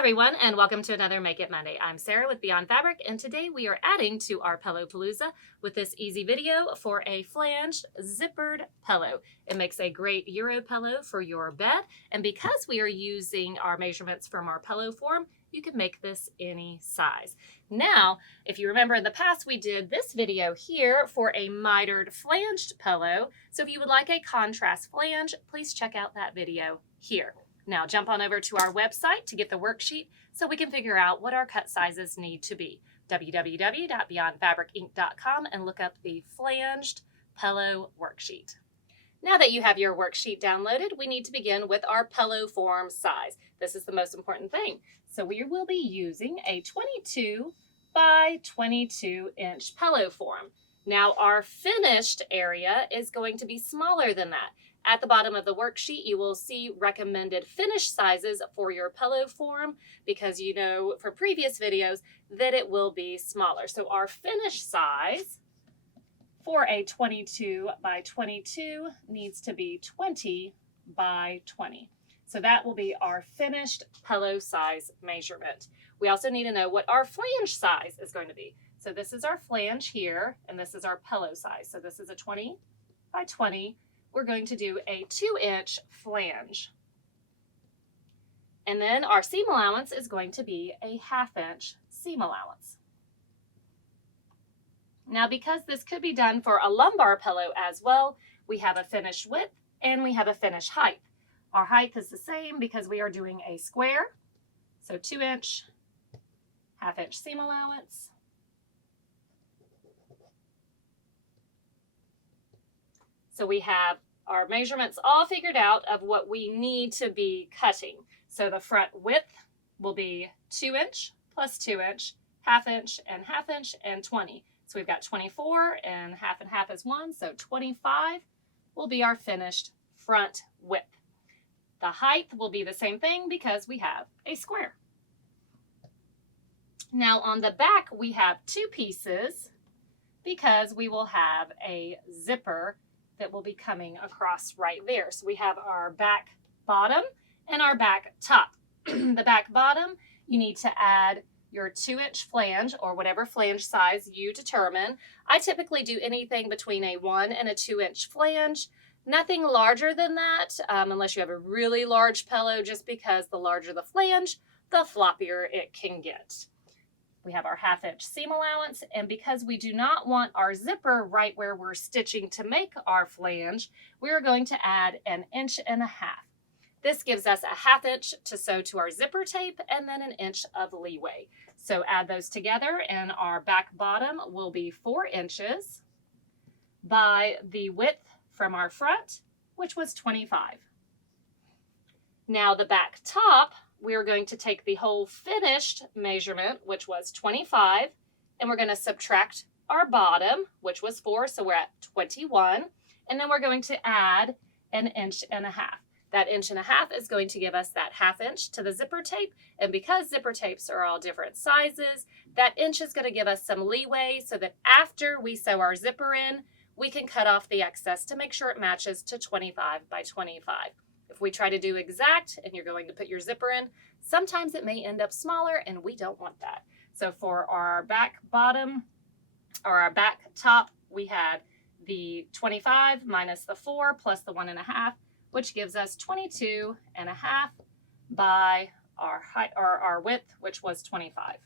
everyone, and welcome to another Make It Monday. I'm Sarah with Beyond Fabric, and today we are adding to our Pillow Palooza with this easy video for a flanged zippered pillow. It makes a great Euro pillow for your bed, and because we are using our measurements from our pillow form, you can make this any size. Now, if you remember in the past, we did this video here for a mitered flanged pillow. So if you would like a contrast flange, please check out that video here. Now jump on over to our website to get the worksheet so we can figure out what our cut sizes need to be. www.beyondfabricinc.com and look up the flanged pillow worksheet. Now that you have your worksheet downloaded, we need to begin with our pillow form size. This is the most important thing. So we will be using a 22 by 22 inch pillow form. Now our finished area is going to be smaller than that. At the bottom of the worksheet, you will see recommended finish sizes for your pillow form because you know from previous videos that it will be smaller. So our finish size for a 22 by 22 needs to be 20 by 20. So that will be our finished pillow size measurement. We also need to know what our flange size is going to be. So this is our flange here, and this is our pillow size. So this is a 20 by 20. We're going to do a 2-inch flange. And then our seam allowance is going to be a 1/2 inch seam allowance. Now, because this could be done for a lumbar pillow as well, we have a finished width and we have a finished height. Our height is the same because we are doing a square. So 2-inch, 1/2 inch seam allowance. So we have our measurements all figured out of what we need to be cutting. So the front width will be 2-inch plus 2-inch, 1/2 inch and 1/2 inch and 20. So we've got 24 and 1/2 is 1. So 25 will be our finished front width. The height will be the same thing because we have a square. Now on the back, we have 2 pieces because we will have a zipper that will be coming across right there. So we have our back bottom and our back top. The back bottom, you need to add your 2-inch flange or whatever flange size you determine. I typically do anything between a 1 and a 2-inch flange. Nothing larger than that, unless you have a really large pillow, just because the larger the flange, the floppier it can get. We have our 1/2 inch seam allowance, and because we do not want our zipper right where we're stitching to make our flange, we're going to add 1.5 inches. This gives us a 1/2 inch to sew to our zipper tape and then 1 inch of leeway. So add those together and our back bottom will be 4 inches by the width from our front, which was 25. Now the back top, we're going to take the whole finished measurement, which was 25, and we're going to subtract our bottom, which was 4, so we're at 21, and then we're going to add 1.5 inches. That 1.5 inches is going to give us that 1/2 inch to the zipper tape, and because zipper tapes are all different sizes, that inch is going to give us some leeway so that after we sew our zipper in, we can cut off the excess to make sure it matches to 25 by 25. If we try to do exact and you're going to put your zipper in, sometimes it may end up smaller and we don't want that. So for our back bottom or our back top, we had the 25 minus the 4 plus the 1.5, which gives us 22.5 by our height or our width, which was 25.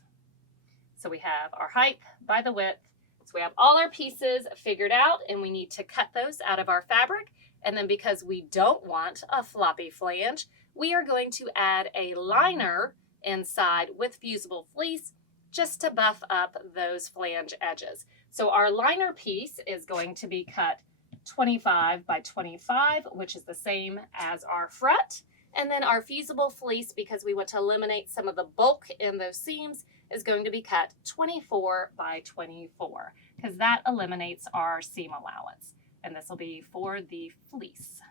So we have our height by the width. So we have all our pieces figured out and we need to cut those out of our fabric. And then because we don't want a floppy flange, we are going to add a liner inside with fusible fleece just to buff up those flange edges. So our liner piece is going to be cut 25 by 25, which is the same as our front. And then our fusible fleece, because we want to eliminate some of the bulk in those seams, is going to be cut 24 by 24 because that eliminates our seam allowance. And this will be for the fleece.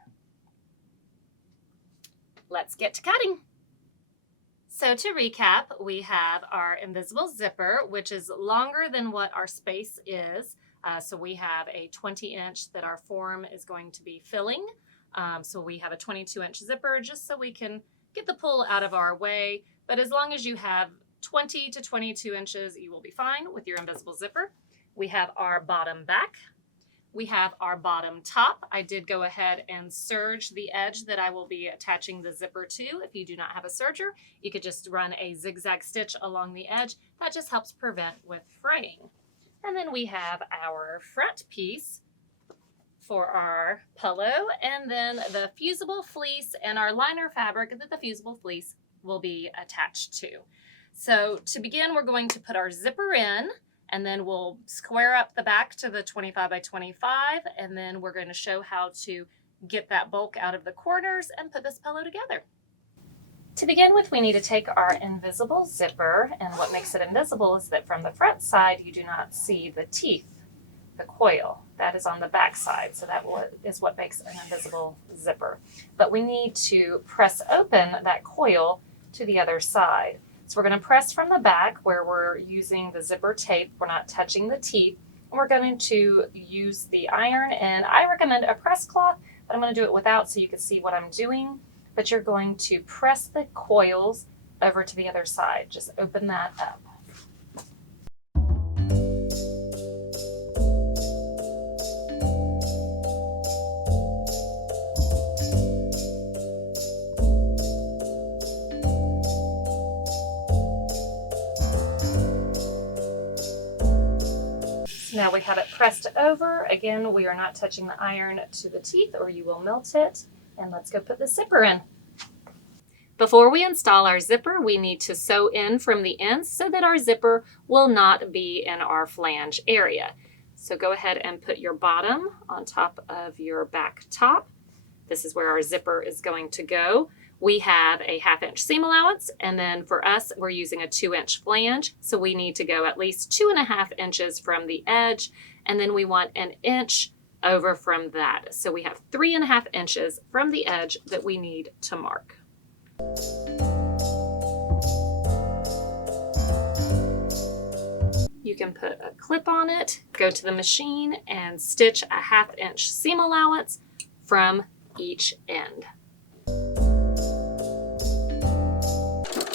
Let's get to cutting. So to recap, we have our invisible zipper, which is longer than what our space is. So we have a 20-inch that our form is going to be filling. So we have a 22-inch zipper just so we can get the pull out of our way, but as long as you have 20 to 22 inches, you will be fine with your invisible zipper. We have our bottom back. We have our bottom top. I did go ahead and serge the edge that I will be attaching the zipper to. If you do not have a serger, you could just run a zigzag stitch along the edge. That just helps prevent with fraying. And then we have our front piece for our pillow, and then the fusible fleece and our liner fabric that the fusible fleece will be attached to. So to begin, we're going to put our zipper in, and then we'll square up the back to the 25 by 25, and then we're going to show how to get that bulk out of the corners and put this pillow together. To begin with, we need to take our invisible zipper, and what makes it invisible is that from the front side, you do not see the teeth, the coil. That is on the back side, so that is what makes an invisible zipper. But we need to press open that coil to the other side. So we're going to press from the back where we're using the zipper tape. We're not touching the teeth. And we're going to use the iron, and I recommend a press cloth, but I'm going to do it without so you can see what I'm doing. But you're going to press the coils over to the other side. Just open that up. Now we have it pressed over. Again, we are not touching the iron to the teeth or you will melt it. And let's go put the zipper in. Before we install our zipper, we need to sew in from the ends so that our zipper will not be in our flange area. So go ahead and put your bottom on top of your back top. This is where our zipper is going to go. We have a 1/2 inch seam allowance, and then for us, we're using a 2-inch flange. So we need to go at least 2.5 inches from the edge, and then we want 1 inch over from that. So we have 3.5 inches from the edge that we need to mark. You can put a clip on it, go to the machine, and stitch a 1/2 inch seam allowance from each end.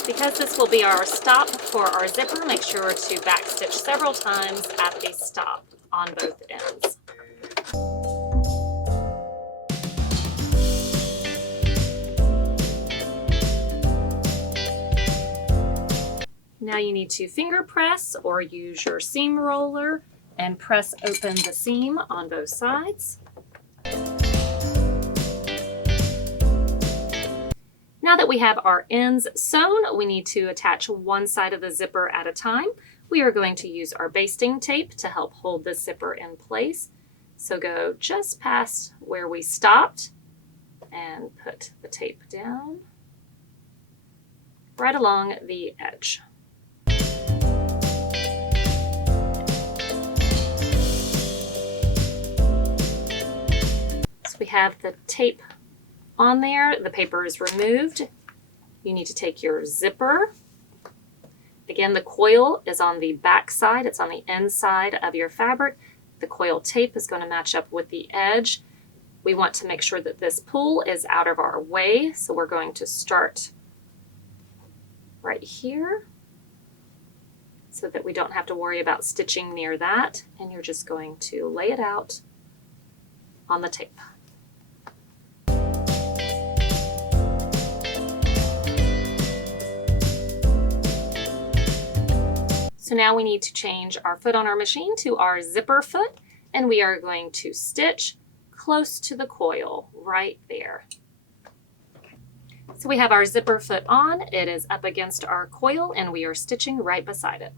Because this will be our stop for our zipper, make sure to backstitch several times at the stop on both ends. Now you need to finger press or use your seam roller and press open the seam on both sides. Now that we have our ends sewn, we need to attach one side of the zipper at a time. We are going to use our basting tape to help hold the zipper in place. So go just past where we stopped and put the tape down right along the edge. So we have the tape on there, the paper is removed. You need to take your zipper. Again, the coil is on the back side, it's on the inside of your fabric. The coil tape is going to match up with the edge. We want to make sure that this pull is out of our way, so we're going to start right here so that we don't have to worry about stitching near that, and you're just going to lay it out on the tape. So now we need to change our foot on our machine to our zipper foot, and we are going to stitch close to the coil right there. So we have our zipper foot on, it is up against our coil, and we are stitching right beside it.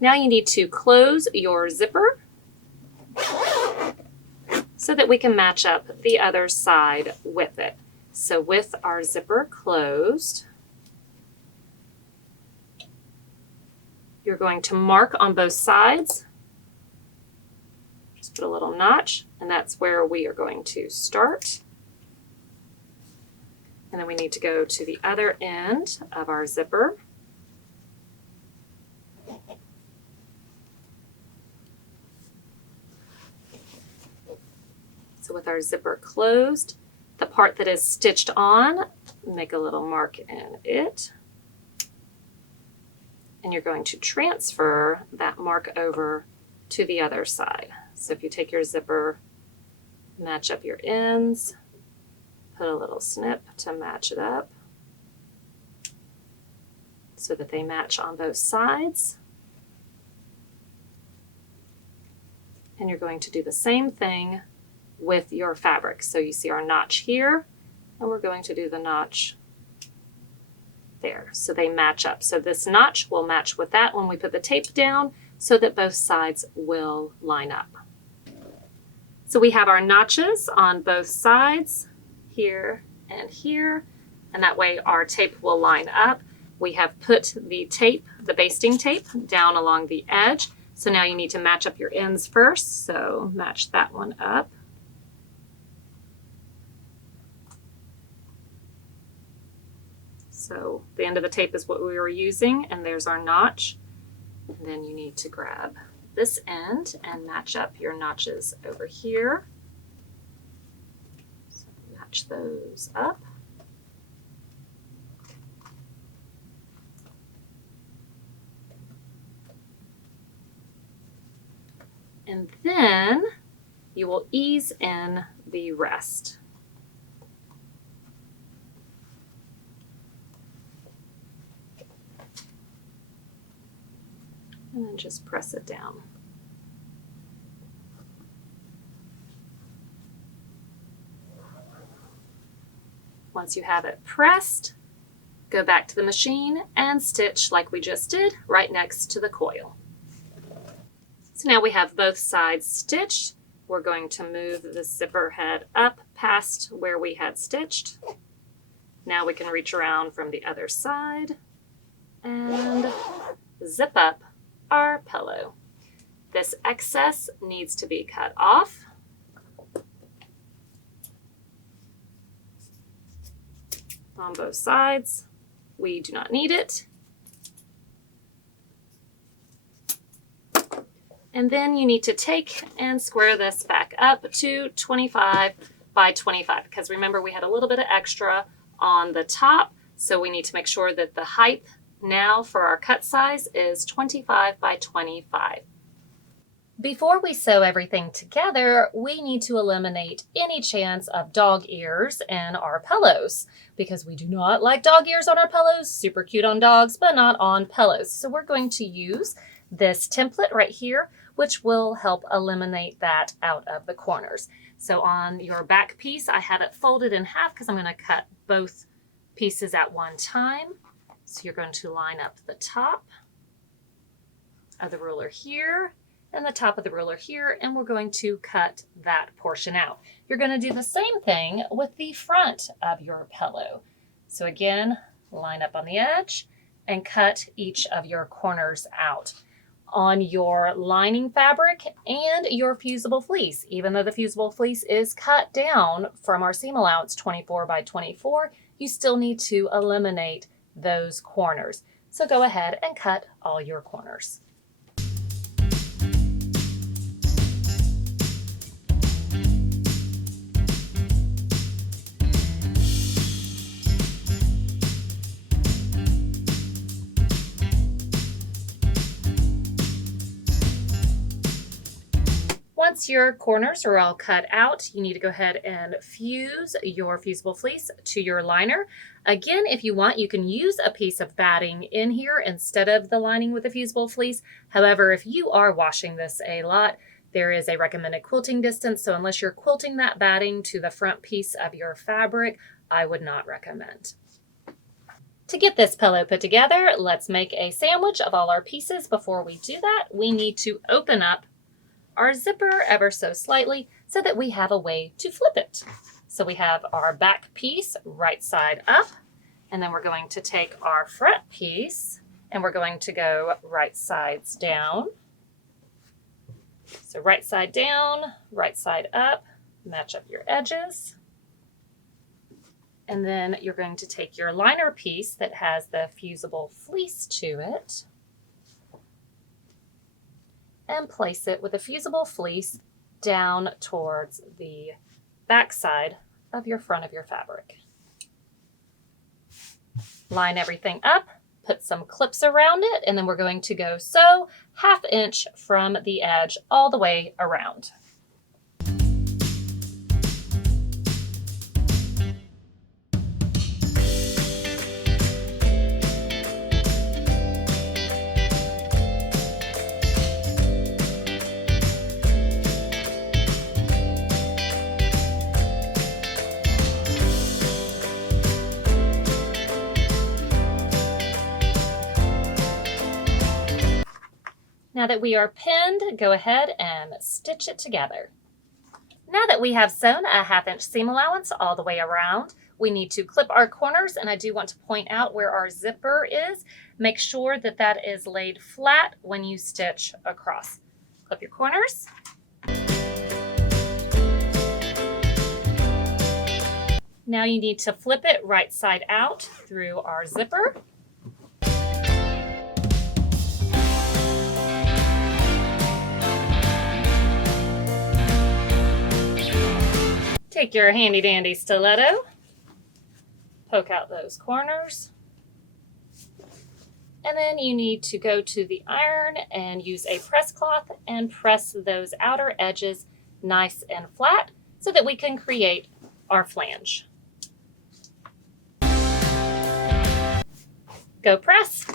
Now you need to close your zipper so that we can match up the other side with it. So with our zipper closed, you're going to mark on both sides. Just put a little notch, and that's where we are going to start. And then we need to go to the other end of our zipper. So with our zipper closed, the part that is stitched on, make a little mark in it. And you're going to transfer that mark over to the other side. So if you take your zipper, match up your ends, put a little snip to match it up so that they match on both sides. And you're going to do the same thing with your fabric. So you see our notch here, and we're going to do the notch there. So they match up. So this notch will match with that when we put the tape down so that both sides will line up. So we have our notches on both sides, here and here, and that way our tape will line up. We have put the tape, the basting tape, down along the edge. So now you need to match up your ends first. So match that one up. So the end of the tape is what we were using, and there's our notch. And then you need to grab this end and match up your notches over here. So match those up. And then you will ease in the rest. And then just press it down. Once you have it pressed, go back to the machine and stitch like we just did right next to the coil. So now we have both sides stitched. We're going to move the zipper head up past where we had stitched. Now we can reach around from the other side and zip up our pillow. This excess needs to be cut off. On both sides. We do not need it. And then you need to take and square this back up to 25 by 25, because remember we had a little bit of extra on the top, so we need to make sure that the height now for our cut size is 25 by 25. Before we sew everything together, we need to eliminate any chance of dog ears in our pillows, because we do not like dog ears on our pillows. Super cute on dogs, but not on pillows. So we're going to use this template right here, which will help eliminate that out of the corners. So on your back piece, I have it folded in half because I'm going to cut both pieces at one time. So you're going to line up the top of the ruler here and the top of the ruler here, and we're going to cut that portion out. You're going to do the same thing with the front of your pillow. So again, line up on the edge and cut each of your corners out. On your lining fabric and your fusible fleece, even though the fusible fleece is cut down from our seam allowance 24 by 24, you still need to eliminate those corners. So go ahead and cut all your corners. Once your corners are all cut out, you need to go ahead and fuse your fusible fleece to your liner. Again, if you want, you can use a piece of batting in here instead of the lining with the fusible fleece. However, if you are washing this a lot, there is a recommended quilting distance. So unless you're quilting that batting to the front piece of your fabric, I would not recommend. To get this pillow put together, let's make a sandwich of all our pieces. Before we do that, we need to open up our zipper ever so slightly so that we have a way to flip it. So we have our back piece right side up, and then we're going to take our front piece and we're going to go right sides down. So right side down, right side up, match up your edges. And then you're going to take your liner piece that has the fusible fleece to it and place it with a fusible fleece down towards the back side of your front of your fabric. Line everything up, put some clips around it, and then we're going to go sew 1/2 inch from the edge all the way around. Now that we are pinned, go ahead and stitch it together. Now that we have sewn a 1/2 inch seam allowance all the way around, we need to clip our corners, and I do want to point out where our zipper is. Make sure that that is laid flat when you stitch across. Clip your corners. Now you need to flip it right side out through our zipper. Take your handy dandy stiletto, poke out those corners, and then you need to go to the iron and use a press cloth and press those outer edges nice and flat so that we can create our flange. Go press.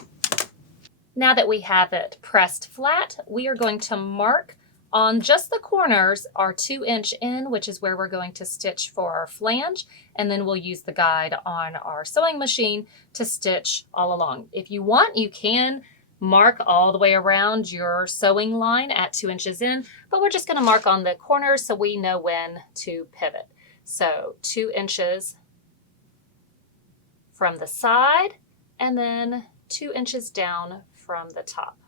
Now that we have it pressed flat, we are going to mark on just the corners our 2 inch in, which is where we're going to stitch for our flange, and then we'll use the guide on our sewing machine to stitch all along. If you want, you can mark all the way around your sewing line at 2 inches in, but we're just going to mark on the corners so we know when to pivot. So 2 inches from the side, and then 2 inches down from the top.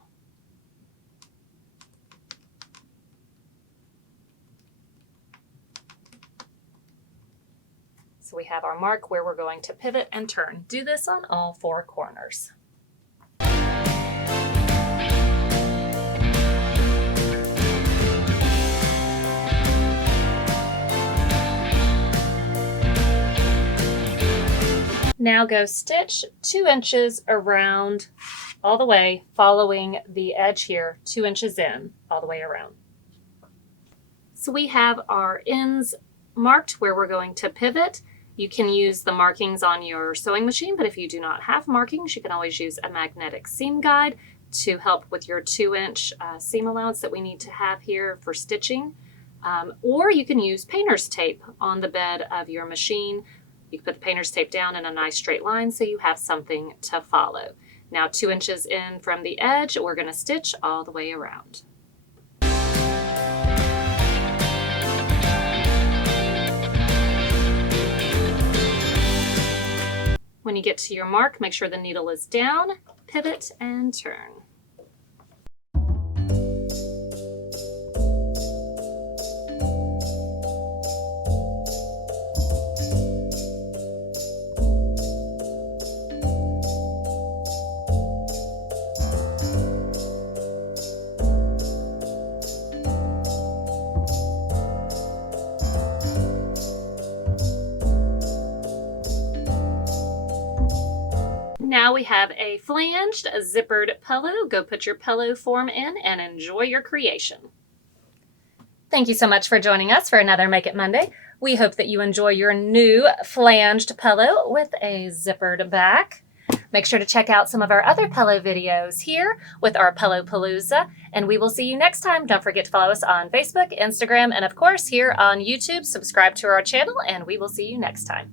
So we have our mark where we're going to pivot and turn. Do this on all 4 corners. Now go stitch 2 inches around all the way, following the edge here, 2 inches in, all the way around. So we have our ends marked where we're going to pivot. You can use the markings on your sewing machine, but if you do not have markings, you can always use a magnetic seam guide to help with your 2 inch seam allowance that we need to have here for stitching. Or you can use painter's tape on the bed of your machine. You can put the painter's tape down in a nice straight line so you have something to follow. Now 2 inches in from the edge, we're going to stitch all the way around. When you get to your mark, make sure the needle is down, pivot, and turn. Now we have a flanged, a zippered pillow. Go put your pillow form in and enjoy your creation. Thank you so much for joining us for another Make It Monday. We hope that you enjoy your new flanged pillow with a zippered back. Make sure to check out some of our other pillow videos here with our Pillow Palooza, and we will see you next time. Don't forget to follow us on Facebook, Instagram, and of course here on YouTube. Subscribe to our channel, and we will see you next time.